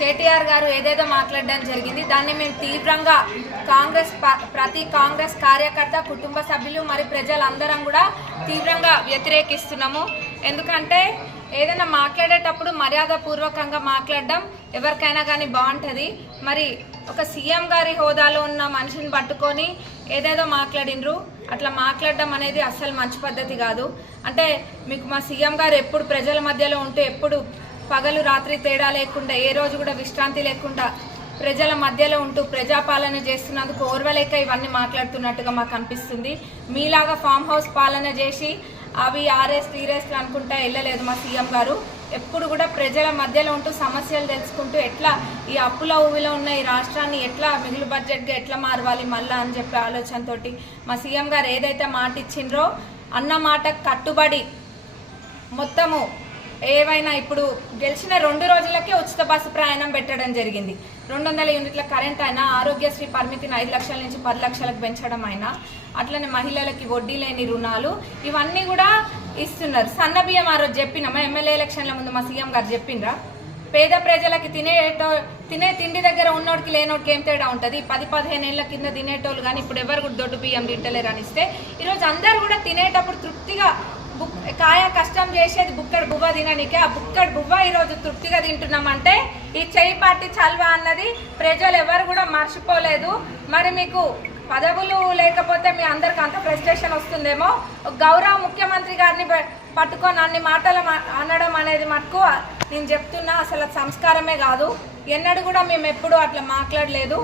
కేటీఆర్ గారు ఏదేదో మాట్లాడడం జరిగింది. దాన్ని మేము తీవ్రంగా ప్రతి కాంగ్రెస్ కార్యకర్త, కుటుంబ సభ్యులు మరి ప్రజలందరం కూడా తీవ్రంగా వ్యతిరేకిస్తున్నాము. ఎందుకంటే ఏదైనా మాట్లాడేటప్పుడు మర్యాదపూర్వకంగా మాట్లాడడం ఎవరికైనా కానీ బాగుంటుంది. మరి ఒక సీఎం గారి హోదాలో ఉన్న మనిషిని పట్టుకొని ఏదేదో మాట్లాడినరు. అట్లా మాట్లాడడం అనేది అస్సలు మంచి పద్ధతి కాదు. అంటే మీకు మా సీఎం గారు ఎప్పుడు ప్రజల మధ్యలో ఉంటూ, ఎప్పుడు పగలు రాత్రి తేడా లేకుండా, ఏ రోజు కూడా విశ్రాంతి లేకుండా ప్రజల మధ్యలో ఉంటూ ప్రజాపాలన చేస్తున్నందుకు ఓర్వలేక ఇవన్నీ మాట్లాడుతున్నట్టుగా మాకు అనిపిస్తుంది. మీలాగా ఫామ్ హౌస్ పాలన చేసి అవి ఆర్ఎస్లు అనుకుంటా వెళ్ళలేదు మా సీఎం గారు. ఎప్పుడు కూడా ప్రజల మధ్యలో ఉంటూ సమస్యలు తెలుసుకుంటూ ఎట్లా ఈ అప్పుల ఊవిలో ఉన్న ఈ రాష్ట్రాన్ని ఎట్లా మిగులు బడ్జెట్గా ఎట్లా మారవాలి మళ్ళా అని చెప్పే ఆలోచనతోటి మా సీఎం గారు ఏదైతే మాట ఇచ్చిండ్రో అన్న మాట కట్టుబడి మొత్తము ఏవైనా ఇప్పుడు గెలిచిన 2 రోజులకే ఉచిత బస్సు ప్రయాణం పెట్టడం జరిగింది. 200 యూనిట్ల కరెంట్ అయినా, ఆరోగ్యశ్రీ పరిమితిని 5 లక్షల నుంచి 10 లక్షలకు పెంచడం అయినా, అట్లనే మహిళలకి వడ్డీ లేని రుణాలు ఇవన్నీ కూడా ఇస్తున్నారు. సన్న బియ్యం ఆ రోజు చెప్పినామా? ఎమ్మెల్యే ఎలక్షన్ల ముందు మా సీఎం గారు చెప్పిండ్రా? పేద ప్రజలకి తినే తిండి దగ్గర ఉన్నోడికి లేనోడికి ఏం తేడా ఉంటుంది? 10-15 ఏళ్ల కింద తినేటోళ్ళు కానీ ఇప్పుడు ఎవరు కూడా దొడ్డు బియ్యం తింటలేరు అనిస్తే ఈరోజు అందరూ కూడా తినేటప్పుడు తృప్తిగా కాయ కష్టం చేసేది బుక్కడు బువ్వ తినడానికి, ఆ బుక్కడు బువ్వ ఈరోజు తృప్తిగా తింటున్నామంటే ఈ చేయి పార్టీ చల్వ అన్నది ప్రజలు ఎవరు కూడా మర్చిపోలేదు. మరి మీకు పదవులు లేకపోతే మీ అందరికి అంత ఫ్రస్ట్రేషన్ వస్తుందేమో. గౌరవ ముఖ్యమంత్రి గారిని పట్టుకొని అన్ని మాటలు అనడం అనేది మటుకు నేను చెప్తున్నా అసలు సంస్కారమే కాదు. ఎన్నడూ కూడా మేము ఎప్పుడు అట్లా మాట్లాడలేదు.